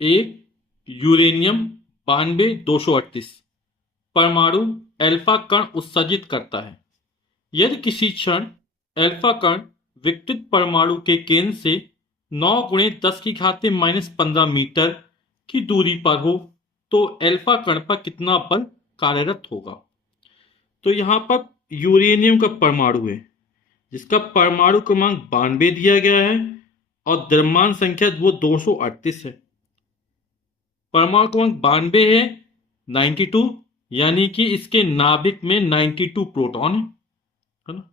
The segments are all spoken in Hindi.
ए यूरेनियम 92 238 परमाणु अल्फा कण उत्सर्जित करता है। यदि किसी क्षण अल्फा कण विकटित परमाणु के केंद्र से 9 गुणे 10 की घात -15 मीटर की दूरी पर हो तो अल्फा कण पर कितना बल कार्यरत होगा। तो यहां पर यूरेनियम का परमाणु है जिसका परमाणु क्रमांक 92 दिया गया है और द्रव्यमान संख्या वो 238 है। परमाणु क्रमांक 92 है 92, यानी कि इसके नाभिक में 92 प्रोटॉन है ना।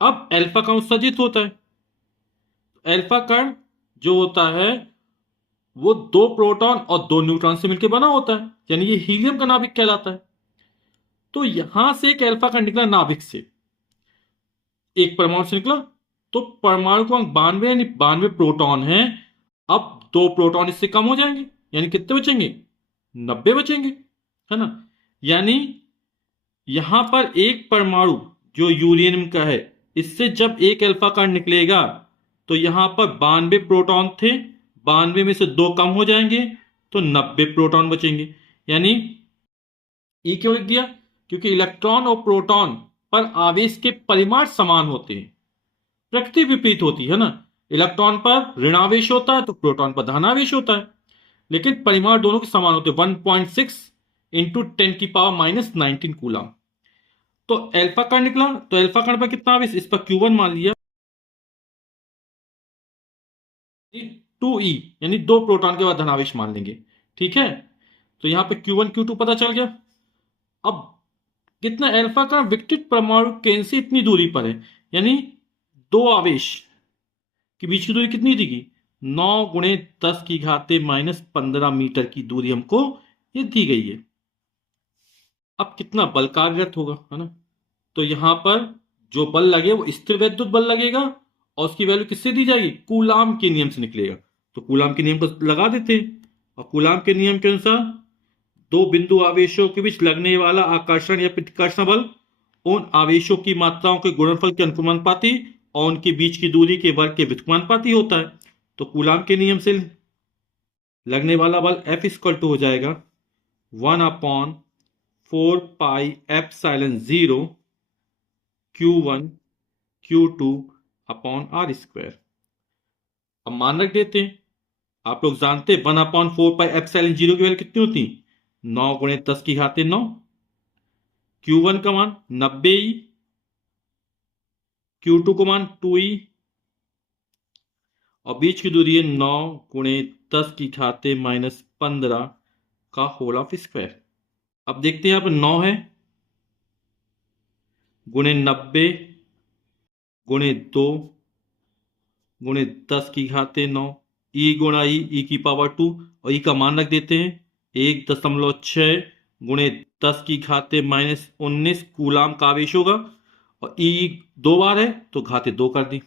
अब अल्फा कण उत्सर्जित होता है। अल्फा कण जो होता है वो 2 प्रोटॉन और 2 न्यूट्रॉन से मिलकर बना होता है, यानी ये हीलियम का नाभिक कहलाता है। तो यहां से एक अल्फा कण निकला नाभिक से, एक परमाणु से निकला, तो परमाणु क्रमांक 92 यानी 92 प्रोटॉन है। अब 2 प्रोटॉन इससे कम हो जाएंगे, यानी कितने बचेंगे? 90 बचेंगे, है ना। यानी यहां पर एक परमाणु जो यूरेनियम का है, इससे जब एक अल्फा कण निकलेगा तो यहां पर 92 प्रोटॉन थे, 92 में से 2 कम हो जाएंगे तो 90 प्रोटॉन बचेंगे। यानी ई क्यों लिख दिया? क्योंकि इलेक्ट्रॉन और प्रोटॉन पर आवेश के परिमाण समान होते हैं, प्रकृति विपरीत होती है ना। इलेक्ट्रॉन पर ऋणावेश होता है तो प्रोटॉन पर धनावेश होता है, लेकिन परिमाण दोनों के समान होते हैं। 1.6 इंटू 10⁻⁻19 कूलम। तो अल्फा कण निकला, तो अल्फा कण पर कितना आवेश? इस पर Q1 मान लिया, 2e यानी 2 प्रोटॉन के बाद धनावेश मान लेंगे, ठीक है। तो यहां पे Q1 Q2 पता चल गया। अब कितना अल्फा कण विकटित परमाणु केंद्र से इतनी दूरी पर है, यानी 2 आवेश के बीच की दूरी कितनी थी? 9 गुणे 10 की घात -15 मीटर की दूरी हमको ये दी गई है। अब कितना बल कार्यरत होगा, है ना। तो यहां पर जो बल लगे वो स्थिर वैद्युत बल लगेगा और उसकी वैल्यू किससे दी जाएगी? कूलाम के नियम से निकलेगा। तो कूलाम के नियम को लगा देते हैं, और कूलाम के नियम के अनुसार 2 बिंदु आवेशों के बीच लगने वाला आकर्षण या प्रतिकर्षण बल उन आवेशों की मात्राओं के गुणनफल के अनुपाती और उनके बीच की दूरी के वर्ग के व्युत्क्रमानुपाती होता है। तो कूलाम के नियम से लगने वाला बल F इक्वल टू हो जाएगा 1/4πε0 Q1 Q2 अपॉन R²। अब मान रख देते हैं, आप लोग जानते हैं 1/4πε0 की वैल्यू कितनी होती? 9 गुणे 10 की घात 9। Q1 का मान 90e, Q2 का मान 2e और बीच की दूरी है 9 गुणे 10 की घात -15 का होल ऑफ स्क्वायर। अब देखते हैं यहां पर 9 है गुणे 90 गुणे 2 गुणे 10 की घात 9, ई गुणा ई की पावर 2, और ई का मान रख देते हैं 1.6 गुणे 10 की घात -19 कूलाम का आवेश होगा, और ई 2 बार है तो घाते 2 कर दी।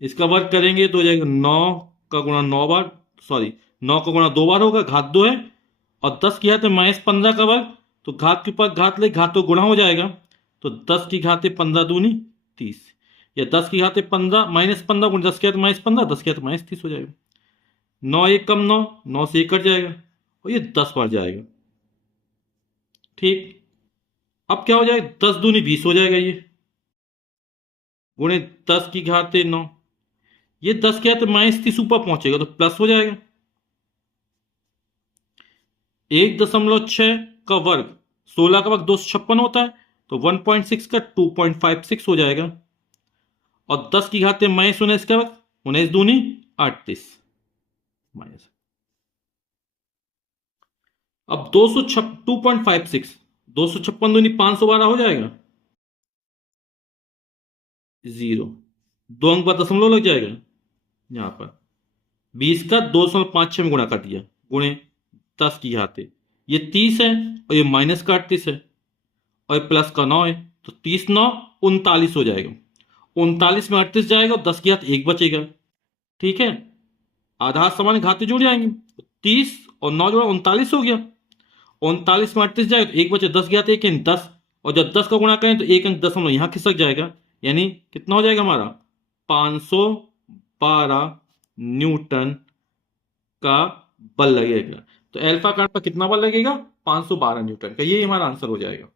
इसका वर्ग करेंगे तो हो जाएगा 9 का गुणा 9 बार, सॉरी 9 का गुणा 2 बार होगा, घात 2 है, और 10 की घात -15 का वर्ग, तो घात के ऊपर घात ले, घात तो गुणा हो जाएगा, तो 10 की घात 15 दूनी 30, या 10 की घात 15 -15 गुण 10 की घात -15, 10 की घात -30 हो जाएगा। 9 1 कम 9, 9 से 1 कट जाएगा और ये 10 बार जाएगा, ठीक। अब क्या हो जाएगा? 10 दूनी 20 हो जाएगा, ये गुणे 10 की घात 9, ये 10 के घात -30 ऊपर पहुंचेगा तो प्लस हो जाएगा। 1.6 का वर्ग 16 का वर्ग 256 होता है, तो 1.6 का 2.56 हो जाएगा, और 10 की घात -19 का वर्ग 19 दूनी 38 माइनस। अब 2.56 256 दूनी 512 हो जाएगा, 0 2 अंक पर दशमलव लग जाएगा। यहां पर 20 का 2.56 में गुणा कर दिया, गुणे 10 की घात, ये 30 है और ये माइनस का 38 है और ये प्लस का 9 है, तो 30 9 39 हो जाएगा। 39 में 38 जाएगा और 10 की घात 1 बचेगा, ठीक है। आधार समान घाते जुड़ जाएंगे, 30 और 9 जोड़ा 39 हो गया। 39 में 38 जाएगा तो 1 बचे, 10 की घात 1 यानी 10, और जब 10 का गुणा करें तो 1 अंक दशमलव यहां खिसक जाएगा, यानी कितना हो जाएगा हमारा 512 न्यूटन का बल लगेगा। तो अल्फा कण पर कितना बल लगेगा? 512 न्यूटन का। ये हमारा आंसर हो जाएगा।